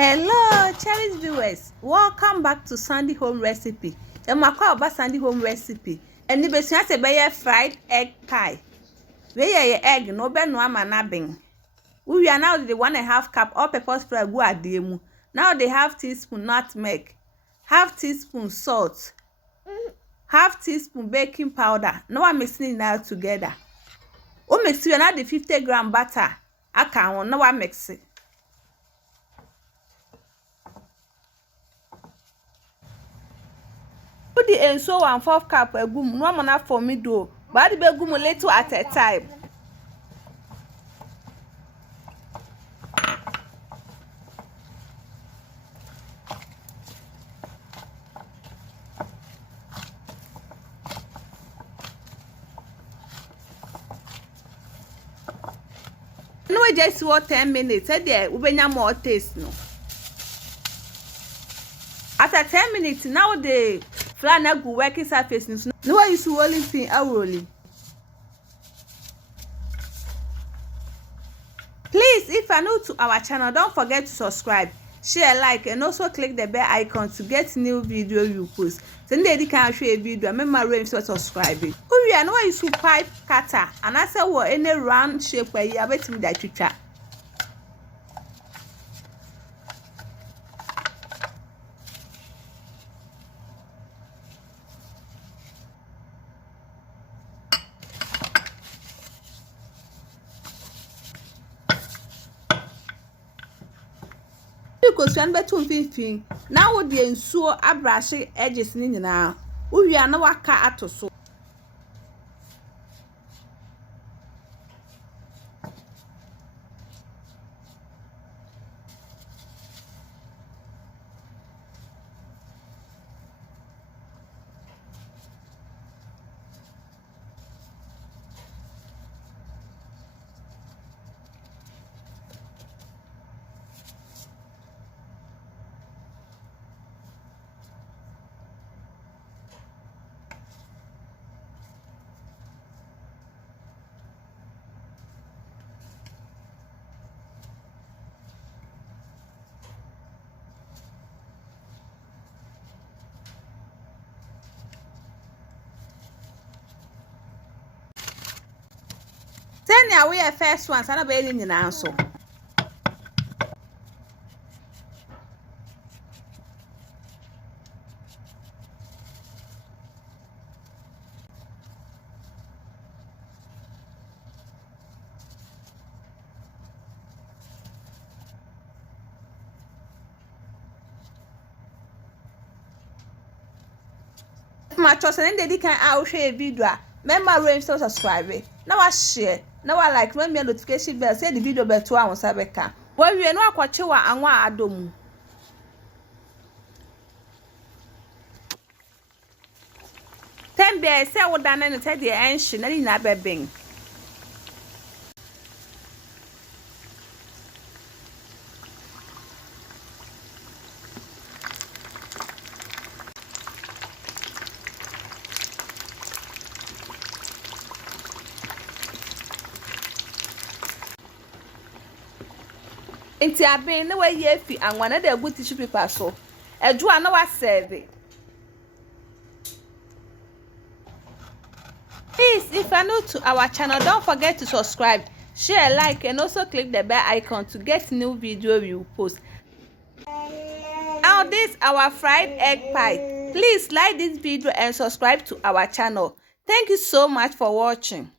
Hello, cherished viewers. Welcome back to Sandy Home Recipe. I'm about Sandy Home Recipe. And the best is a fried egg pie. Where your egg no be no manabing. We are now the 1.5 cup all-purpose flour go at the Now they have teaspoon nutmeg, half teaspoon salt, half teaspoon baking powder. Now I'm mixing it now together. O mix it now the 50-gram butter. I can now I mix it. Put the enso 1/4 cup egum no mana for me do, but the begum little at a time. No, just what 10 minutes. There we benya more taste no. After 10 minutes, now the flour na go working surface. No, you see rolling pin rolling. Please, if you're new to our channel, don't forget to subscribe, share, like, and also click the bell icon to get new video you post. Send the can show a video. Remember, range to subscribe. Oh, yeah, no, you should pipe cutter, and I said, what any round shape where you have it with that picture. Because when between 15 now the ensuo abrashe edges ni nyina uwi ana waka atoso Send ya we first one sana be ni nyina so my trust and they can out share video. Remember range to subscribe. Now I share. Now I like when me notification bell say the video be 2 hours abeka. Boy we no akwachewa anwa adom. Ten be say wo dan na te de enhye na ni na beben. Inti abin na we ye fi anwa na da gu tissue paper so adua na wa serve. Please, if you're new to our channel, don't forget to subscribe, share, like, and also click the bell icon to get new video we post. Now this our fried egg pie. Please like this video and subscribe to our channel. Thank you so much for watching.